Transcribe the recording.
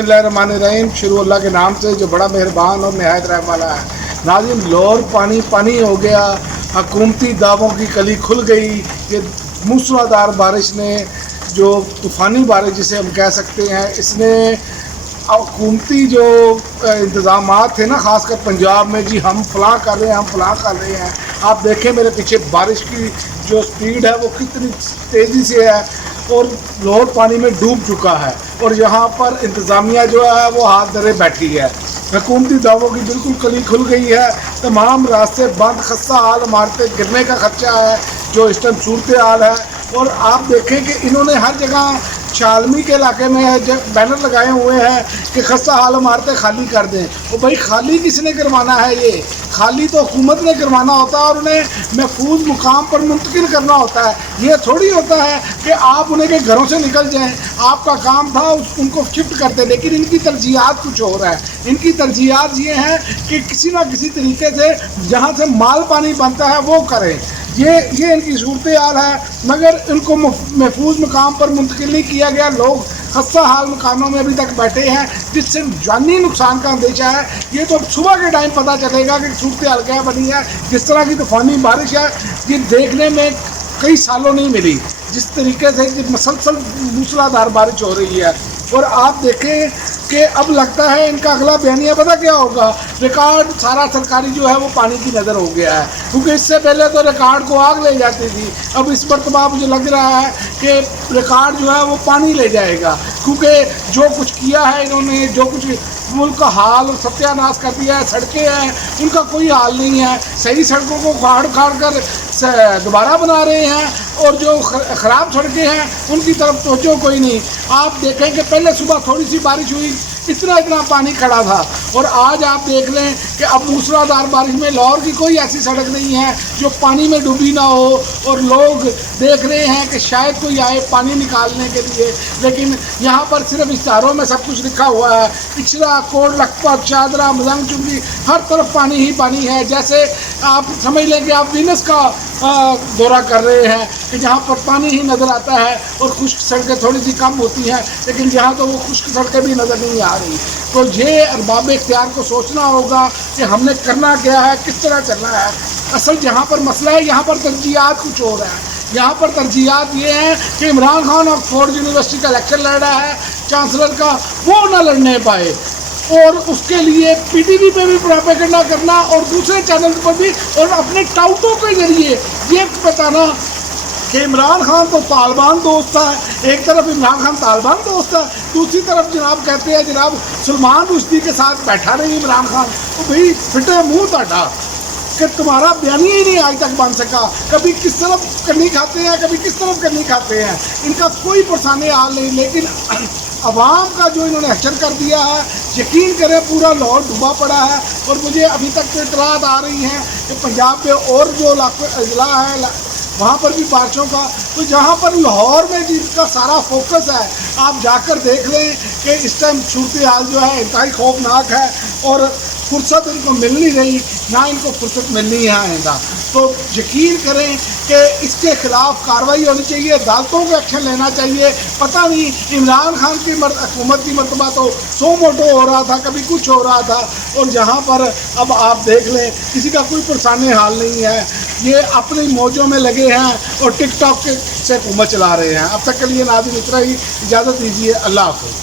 बिस्मिल्लाहिर्रहमानिर्रहीम। शुरू अल्लाह के नाम से जो बड़ा मेहरबान और नहायत रहम वाला है। नाज़रीन, लाहौर पानी पानी हो गया, हुकूमती दावों की कली खुल गई। ये मूसलाधार बारिश ने, जो तूफ़ानी बारिश जिसे हम कह सकते हैं, इसने हुकूमती जो इंतज़ाम थे ना, ख़ासकर पंजाब में, जी हम फलां कर रहे हैं, हम फलां कर रहे हैं। आप देखें मेरे पीछे बारिश की जो स्पीड है वो कितनी तेज़ी से है और लाहौर पानी में डूब चुका है। और यहाँ पर इंतज़ामिया जो है वो हाथ धरे बैठी है। हुकूमती दावों की बिल्कुल कली खुल गई है। तमाम रास्ते बंद, खस्ता हाल, इमारतें गिरने का खदशा है जो इस टाइम सूरत हाल है। और आप देखें कि इन्होंने हर जगह शालमी के इलाके में बैनर लगाए हुए हैं कि खस्ता हाल इमारतें खाली कर दें। और भाई, खाली किसने करवाना है? ये खाली तो हुकूमत ने करवाना होता है और उन्हें महफूज मुकाम पर मुंतकिल करना होता है। ये थोड़ी होता है कि आप उन्हें के घरों से निकल जाएं। आपका काम था उनको शिफ्ट करते, लेकिन इनकी तरजीहात कुछ और है। इनकी तरजीहात ये हैं कि किसी ना किसी तरीके से जहाँ से माल पानी बनता है वो करें। ये इनकी सूरत हाल है, मगर इनको महफूज मुकाम पर मुंतकिल नहीं किया गया। लोग खस्ता हाल मकानों में अभी तक बैठे हैं, जिससे जानी नुकसान का अंदेशा है। ये तो सुबह के टाइम पता चलेगा कि सूरत हाल क्या बनी है। जिस तरह की तूफ़ानी बारिश है, ये देखने में कई सालों नहीं मिली। जिस तरीके से मसलसल मूसलाधार बारिश हो रही है। और आप देखें कि अब लगता है इनका अगला बयानिया पता क्या होगा? रिकॉर्ड सारा सरकारी जो है वो पानी की नज़र हो गया है, क्योंकि इससे पहले तो रिकॉर्ड को आग ले जाती थी। अब इस मरतबा मुझे लग रहा है कि रिकॉर्ड जो है वो पानी ले जाएगा, क्योंकि जो कुछ किया है इन्होंने, जो कुछ मुल्क का हाल और सत्यानाश कर दिया है। सड़कें हैं, उनका कोई हाल नहीं है। सही सड़कों को उखाड़ कर दोबारा बना रहे हैं, और जो ख़राब सड़कें हैं उनकी तरफ तवज्जो कोई नहीं। आप देखें कि पहले सुबह थोड़ी सी बारिश हुई, इतना पानी खड़ा था, और आज आप देख लें कि अब मूसलाधार बारिश में लाहौर की कोई ऐसी सड़क नहीं है जो पानी में डूबी ना हो। और लोग देख रहे हैं कि शायद कोई आए पानी निकालने के लिए, लेकिन यहाँ पर सिर्फ इश्तहारों में सब कुछ लिखा हुआ है। पिछड़ा, कोट, लखपत, चादरा, मजंग चुंगी, हर तरफ पानी ही पानी है। जैसे आप समझ लें कि आप वीनस का दौरा कर रहे हैं कि जहाँ पर पानी ही नज़र आता है और खुश्क सड़कें थोड़ी सी कम होती हैं, लेकिन यहाँ तो वो खुश्क सड़कें भी नज़र नहीं आ रही। तो ये अरबाब इख्तियार को सोचना होगा कि हमने करना क्या है, किस तरह चलना है। असल जहाँ पर मसला है, यहाँ पर तरजीहात कुछ और है। यहाँ पर तरजीहात ये है कि इमरान खान ऑक्सफोर्ड यूनिवर्सिटी का इलेक्शन लड़ रहा है चांसलर का, वो ना लड़ने पाए, और उसके लिए पीटीवी पे भी प्रोपेगेंडा करना और दूसरे चैनल पर भी, और अपने टाउटों के जरिए ये बताना कि इमरान खान तो तालिबान दोस्त है। एक तरफ इमरान खान तालिबान दोस्त है, दूसरी तरफ जनाब कहते हैं जनाब सलमान रुश्दी के साथ बैठा नहीं इमरान खान। तो भाई फिटे मुँह ताड़ा कि तुम्हारा बयानी ही नहीं आज तक बन सका। कभी किस तरफ करनी खाते हैं, कभी किस तरफ करनी खाते हैं। इनका कोई परेशानी हाल नहीं, लेकिन अवाम का जो इन्होंने हशर कर दिया है, यकीन करें पूरा लाहौर डूबा पड़ा है। और मुझे अभी तक तो इतलात आ रही हैं कि पंजाब में और जो अजला है वहाँ पर भी बारिशों का, तो जहाँ पर लाहौर में जिसका सारा फोकस है, आप जाकर देख लें कि इस टाइम सूरत हाल जो है इंतहाई खौफनाक है। और फुर्सत इनको मिल नहीं रही, ना इनको फुर्सत मिलनी है आइंदा। तो यकीन करें कि इसके खिलाफ कार्रवाई होनी चाहिए, अदालतों को एक्शन लेना चाहिए। पता नहीं इमरान खान की हुकूमत की मरतबा तो सो मोटो हो रहा था, कभी कुछ हो रहा था, और जहाँ पर अब आप देख लें किसी का कोई परेशानी हाल नहीं है। ये अपनी मौजों में लगे हैं और टिकटॉक से हुकूमत चला रहे हैं। अब तक के लिए नाज़रीन इतना ही, इजाज़त दीजिए। अल्लाह हाफ़िज़।